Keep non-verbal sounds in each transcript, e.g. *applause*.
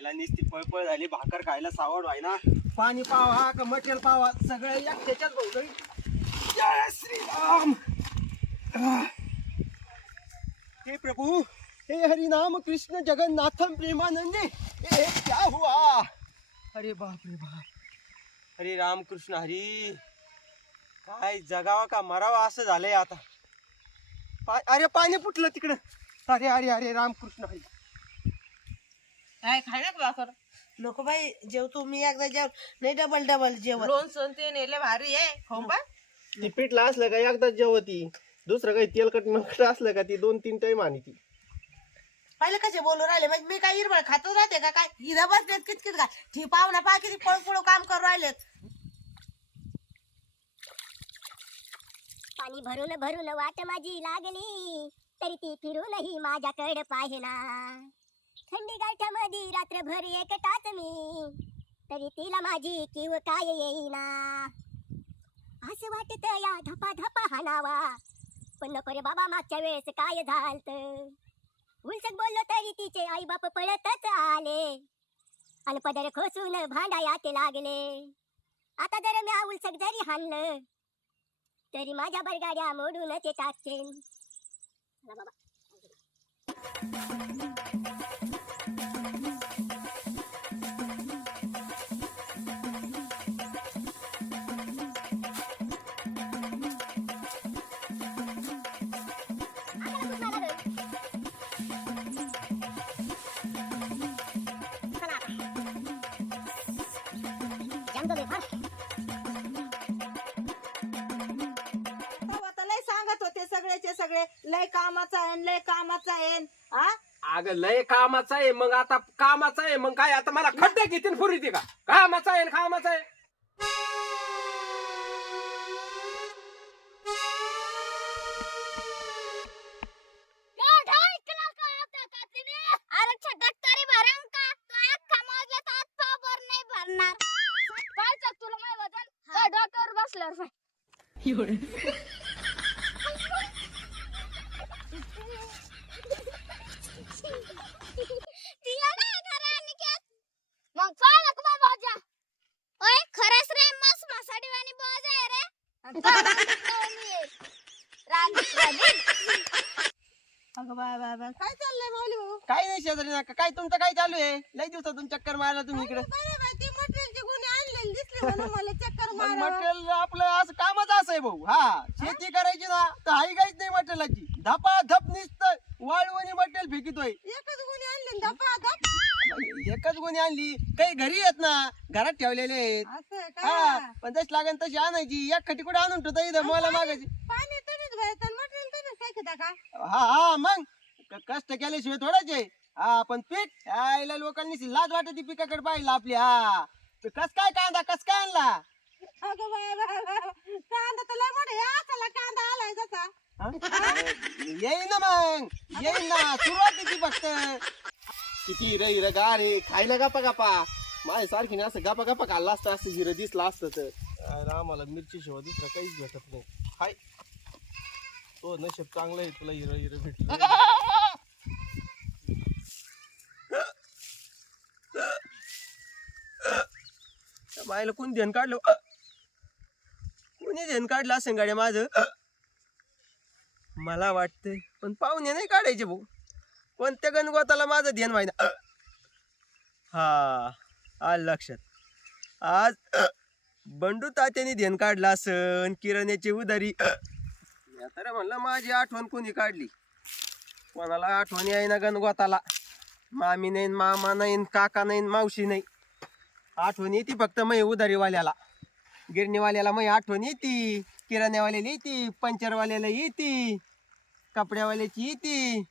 आईला नुसती पळपळ झाली भाकर खायला सावड व्हाय ना पाणी पावा का मटेरियल पावा सगळं एकट्याच्याच भाऊ जय श्रीराम. हे प्रभु हे हरि नाम कृष्ण जगन्नाथम प्रेमानंदे ये क्या हुआ? अरे बाप रे बाप. हरे राम कृष्ण हरी काय जगावा का मरावा असं झालंय आता. पा- अरे पाणी फुटलं तिकडं. अरे अरे अरे रामकृष्ण हरी. काय खायला भाकर? नको बाई जेवतो मी एकदा जेव नाही डबल डबल जेवण लोणचं ते नेले भारी आहे. हो बा ती पीठला असलं का एकदाच जेवती. दुसरं काही तेलकट नकट असलं का ती दोन तीन टाइम आणि ती. पाहिलं कसे बोलू राहिले? म्हणजे मी काय हिरबळ खातच राहते का काय? इथं बसलेत कितकित काय ठी पाहुणा पा किती पळू पळू काम करू राहिलेत. पाणी भरून भरून वाट माझी लागली तरी ती फिरूनही माझ्याकडे पाहिना थंडी गाठ्यामध्ये रात्रभर एकटाच मी. तरी तिला माझी किव काय येईना. असं वाटत या धपा धपा हाणावा. पण नको रे बाबा मागच्या वेळेस काय झालत? उलसक बोललो तरी तिचे आई बाप पळतच आले. आणि पदर खोसून भांडायात लागले. आता जर मी उलसक जरी हाणलं तरी माझ्या बरगाड्या मोडूनच ते. टाकतील बाबा. अगं लय कामाचं आहे मग आता कामाचं आहे मग काय? आता मला खड्डे घेतील फुरी ती का कामाचं आहे न कामाचं आहे. अरे छटाक तरी भरण का तू अख्खा मोजला तर आत पावर नाही भरणार काय तर तुला माहिती वजन काय डोक्यावर बसल्यावर पाय तिला नाही खरं अनिकेत मग पाहिलं का बाबा जा ओय खरंच रे मस्त मासाडी वाणी बाज आहे रे राग अगं बाय बाय बाय काय चाललंय माऊली भाऊ? काय नाही शेजारी नका काय तुमचं काय चालू आहे? लय दिवसातून चक्कर मारला तुम्ही इकडे. बरं बाई, ती मटेरियलची गुन्हे आणलेली दिसली म्हणून मला चक्कर मारावं. मटेरियल आपलं असं कामच असं आहे भाऊ. हा शेती करायची ना तर हाई काहीच नाही मटेरियलाची. धपा धप निसत वाळवणी मटेरियल फेकितोय. एकच गुन्हे आणले धपा धप एकच गुन्हे आणली. काही घरी येत ना घरात ठेवलेले आहेत. असं हा का? पण तशी लागेल तशी आणायची. एक खटी कुठे आणून ठेवता इथं मला मागायची. पाणी मटेरियल का? हा हा मग. क- कष्ट केल्याशिवाय थोडाच आहे. हा पण पीठ आईला लोकांनी लाज वाटत पिकाकडे पाहिलं आपली हा. कस काय कांदा कस काय आणला? अगं बाय बाय बाय कांदा तर लय मोठा असाला कांदा आलाय हा? येईन ना मग. येईन ना. सुरुवातीची फक्त. किती हिरं हिरं गार आहे खायला गप्पा गप्पा माझ्या सारखीने असं गप्पा गप्पा खाल्ला असतं असं हिरं दिसलं असतं तर. अरे आम्हाला मिरची शिवाय दुसरं काहीच भेटत नाही. हाय. तो नशेब चांगलं आहे तुला हिरं हिरं भेटलं. बायला कोणी कोण ध्यान काढलं? कोणी ध्यान काढलं असं गाड्या माझं मला वाटतंय पण पाहुणे नाही काढायचे भाऊ. कोणत्या गणगोताला माझं ध्यान माहिती हा आल लक्षात. आज बंडू तात्याने ध्यान काढला असन किराण्याची उदारी तर म्हणलं माझी आठवण कोणी काढली? कोणाला आठवण ना गणगोताला? मामी नाही मामा नाही काका नाही मावशी नाही आठवण येते फक्त मै उदारीवाल्याला. गिरणीवाल्याला मै आठवण येते किराण्यावाल्याला येते पंचरवाल्याला येते कपड्यावाल्याची येते.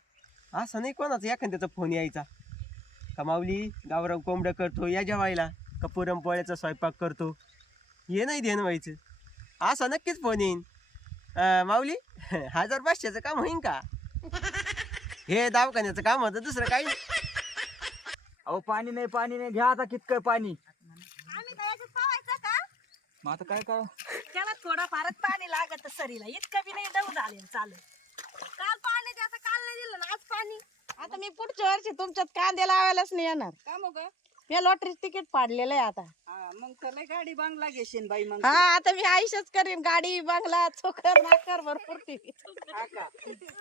असं नाही कोणाचा एखाद्याचा फोन यायचा. का माऊली गावराव कोंबडं करतो या जेवायला. का पुरणपोळ्याचा स्वयंपाक करतो. हे नाही ध्यान व्हायचं. असा नक्कीच फोन येईन. अं, माऊली *laughs* हजार पाचशेचं काम होईन का? हे दवाखान्याचं काम होतं दुसरं काही नाही. अहो पाणी नाही पाणी नाही. घ्या आता कितकं पाणी. आम्ही काय असं पावायचं का? मग आता काय काय त्याला थोडं फारच पाणी लागत सरीला इतकं बी नाही दऊ झाले चालेल काल पाणी द्यायचं काल नाही दिलं ना आज पाणी. आता मी पुढच्या वर्षी तुमच्यात कांदे लावायलाच नाही येणार. का मग? मी लॉटरी तिकीट पाडलेलं आहे आता. हा, मग त्याला गाडी बांगला घेशील बाई मग. हा आता मी आयुष्यच करीन. गाडी बंगला चोकर नाकर भरपूर हा का?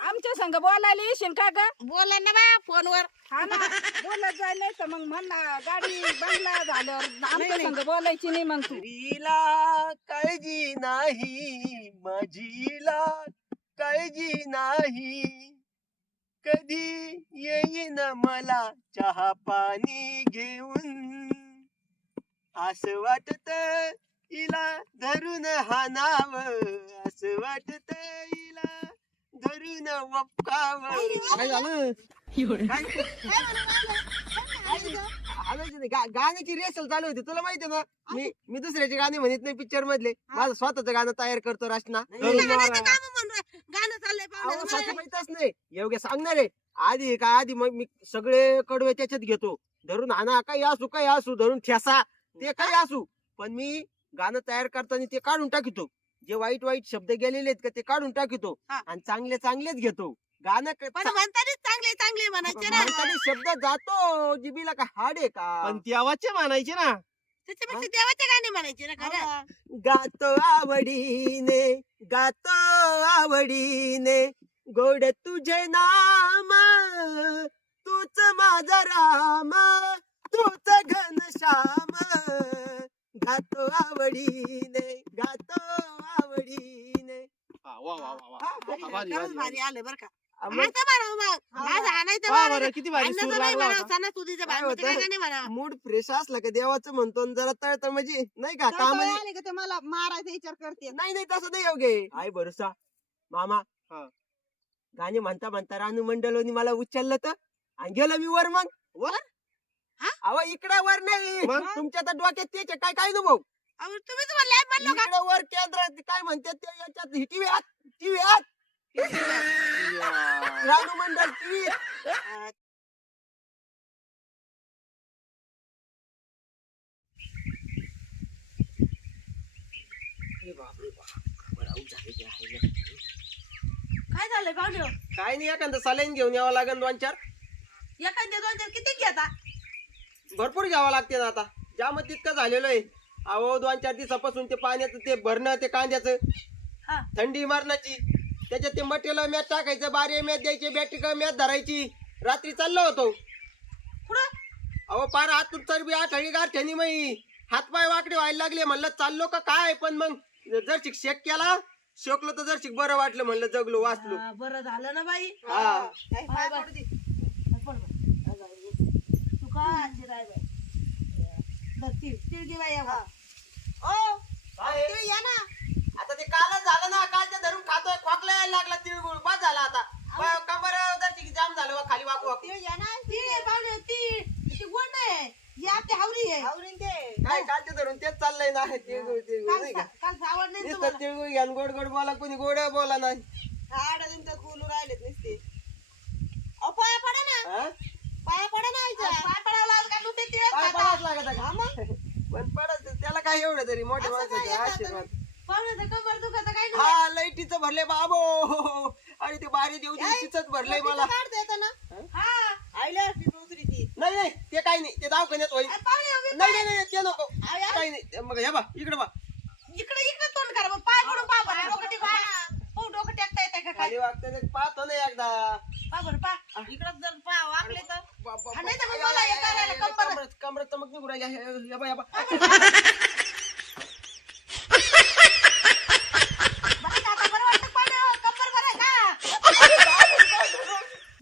आमच्या संग बोलायला येशील का ग? बोला ना बा फोनवर. हा ना बोलत जाय नाही तर मग म्हण ना गाडी बांगला झाल्यावर आमच्या संग बोलायची नाही मग तू. स्त्रीला काळजी नाही माझीला काळजी नाही कधी येईन मला चहा पाणी घेऊन असं वाटत इला धरून हानाव असं वाटत इला धरून वपकाव काय झालं गाण्याची रेसल चालू होती तुला माहिती ना मी मी दुसऱ्याचे गाणे म्हणत नाही पिक्चर मधले माझं स्वतःच गाणं तयार करतो रचना धरून मारा. गाणं चाललंय अहो, पाहुण्याचं. सासू माहीतच नाही. सांगणार. आहे आधी का आधी मग मी सगळे कडवे त्याच्यात घेतो. धरून हाना काही असू काही असू धरून ठेसा. ते काही असू. पण मी गाणं तयार करताना ते काढून टाकितो. जे वाईट वाईट शब्द गेलेले आहेत का ते काढून टाकितो हा. आणि चांगले चांगलेच घेतो. गाणं क- पण म्हणतानीच चांगले चांगले म्हणायचे ना. म्हणताना शब्द जातो. जिबीला का हाड आहे का? पण देवाचे म्हणायचे ना. त्याच्यापेक्षा देवाचे गाणे म्हणायचे ना खरं. गातो आवडीने गातो आवडीने गोड तुझे नाम तूच माझा राम तूच घनश्याम गातो आवडीने गातो आवडीने. हा, खरंच भारी आलं बरं का. म्हणावं मग आणायचं. बरं, किती भारी सूर लागला होता. काय होतं? गाणे म्हणावं. मूड फ्रेश असला का देवाचं म्हणतो आणि जरा तळतळ म्हणजे नाही का काम आले का ते मला मारायचा विचार करते. नाही नाही तसं नाही योग्य आहे भरोसा. मामा. गाणे म्हणता म्हणता रानू मंडलोनी मला उचललं तर आणि गेलो मी वर मग. वर? अहो इकडे वर नाही. तुमच्या तर डोक्यात तेच आहे. काय काय नु भाऊ? म्हणलो का? इकडे वर केंद्रात काय म्हणतात ते याच्यात? टीव्ही आत टीव्ही आत. *laughs* रानू मंडल टीव्ही काय झालंय पाहुणे? काय नाही एखादं सालाईन घेऊन यावं लागेल दोन चार. एखाद्या दोन चार किती घेता? भरपूर घ्यावं लागते ना आता. ज्यामध्ये तितकं झालेलं आहे. अहो दोन चार दिवसापासून ते पाण्याचं ते भरणं ते कांद्याचं. हा. थंडी मारण्याची. त्याच्यात ते मटेरियल मॅच टाकायचं बारे मॅच द्यायची बॅटरी मॅच धरायची. रात्री चाललो होतो. अहो पार हात चरबी आठळी गाठ्यानी मग हातपाय वाकडे व्हायला लागले म्हणलं चाललो का काय? पण मग जर शिक शेक केला शेकलो तर जर शिक बरं वाटलं म्हणलं जगलो वाचलो. हा, बरं झालं ना बाई. हा. काय पाय पडू दे. पड बा. तू का आजी राय बाई? धर, तीळ तीळ घे बाई यावा. ओ? तीळ या ना. ते कालच झालं ना कालच्या धरून खातोय खोकला यायला लागला तिळगुळ. बाद झाला आता. ब- कंबर जाम झालं बा, खाली वाकू वाकू. तीळ या ना तीळ आहे पाहुणे तीळ ती गोड नाही ही आपली हावरी आहे. हावरी ते. काय कालच्या धरून तेच चाललंय ना तिळगुळ तिळगुळ नाही का? काल सावड नाही नुसतं तिळगुळ घ्या आणि गोड गोड बोला कोणी गोड बोला नाही. बोलू राहिलेत नुसते. अहो पाया पडा ना. हा? पाया पडा ना आईच्या. पाय पडावं लागलं का? नुसते तीळ पाय खाता. पडावंच लागत आहे का? पण पडत त्याला काय एवढं तरी मोठे असं माणसाचे आशीर्वाद. पाहुणे तर कंबर दुखत काय हा लाईटीचं भरले बाबो. आणि ते बारी देऊ तिचंच भरलंय मला. काढता येतं ना. हा? आईला असली दुसरी ती. नाही नाही ते काही नाही ते दवाखान्यात होईल. अरे पाहुणे उभी नाही नाही नाही ते नको. काही नाही मग हे बा इकडे बा. इकडे इकडे तोंड करा मग पाय पडून पा बरं. डोकं टेक हो डोकं टेकता येतं का काय? खाली वागते पाहतो ना एकदा. पा बरं पा इकडं जर पा वाकले तर. हा, नाही तर मग मला हे करायला कंबर- कमरत कमरत चमक निघू राहिली. हे- हे- हे बा- हे बा.